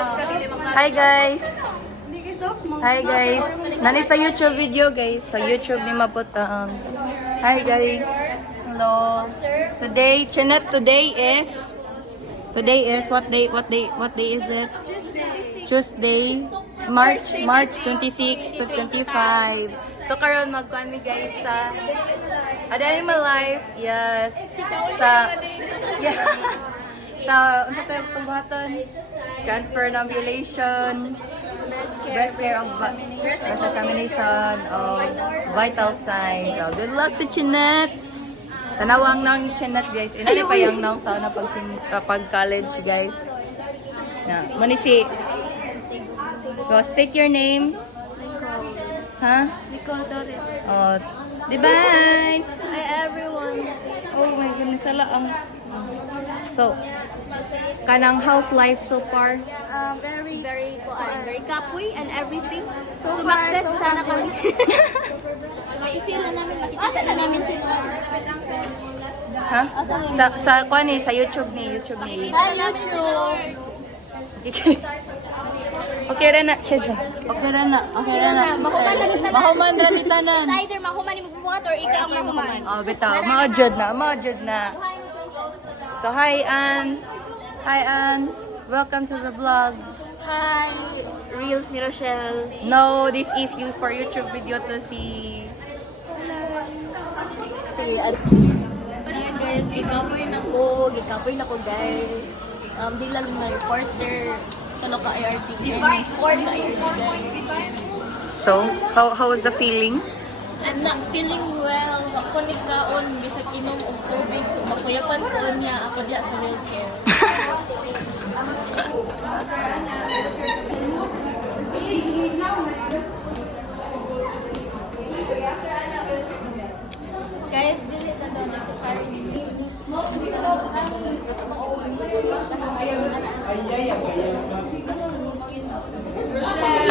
Hi guys. Hi guys. Nani sa YouTube video guys. Sa YouTube ni Maputang. Hi guys. Hello. Today, Chinet, today is what day is it? Tuesday. March 26 to 25. So karon magkuan mi guys sa Animal Life. Yes. Sa sa unsa tayo pagbuhaton? Transfer and ambulation, breast care of breast examination of vital signs. So good luck to Chinet. Tanawang nang Chinet guys. Inali pa yang nang sa una pag college guys. Na, manisi. Go state your name. Huh? Nicole Doris. Oh, bye. Hi everyone. Oh my goodness, ala ang so kanang house life so far. Very kapoy and everything. So Success far, sana kami. Makikita namin, Asa na namin sila? Ha? Sa kuan ni sa YouTube ni. Hi, YouTube! Okay ra na siya dyan. Okay ra na. Mahuman na kita na. Mahuman ra ni tanan. Sa either mahuman ni magbuhat or ikaw ang mahuman. Oh, bitaw. Maujud na. So hi Ann. Welcome to the vlog. Hi! Reels ni Rochelle. No, this is you for YouTube video to see. Sige, Ayan guys, gikapoy na ko guys. Di lang na reporter. Kano ka IRT. For ka IRT guys. So, how was the feeling? I'm not feeling well. Ako ni kaon, bisag inom og tubig. So makuyapan ko niya ako diya sa wheelchair. Guys, dili na daw necessary.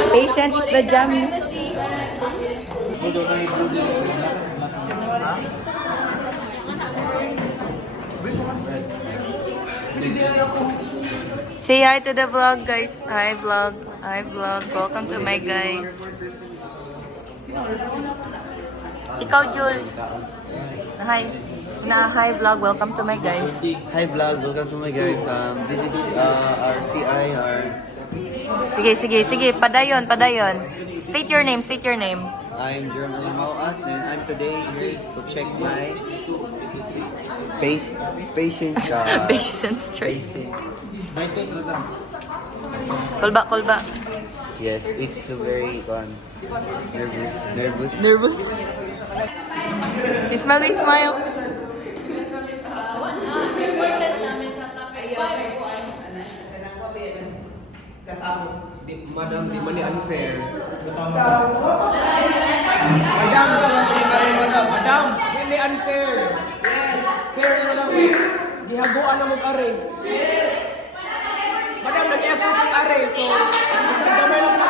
Patient is the jammy. Say hi to the vlog, guys. Hi vlog. Welcome to my guys. Ikaw, Jul. Hi vlog. Welcome to my guys. Hi vlog, welcome to my guys. This is our CI, Sige. Padayon. State your name. I'm Jeremy Mauas and I'm today here to check my patient's Patience choice. patient. Call back. Yes, it's very nervous. Nervous. Smile. Madam, di man ni unfair. Madam, di ni unfair. Yes. Fair na lang eh. Gihaguan na mag-are. Yes. Madam, nag-effort ang are. So, basta gamay lang na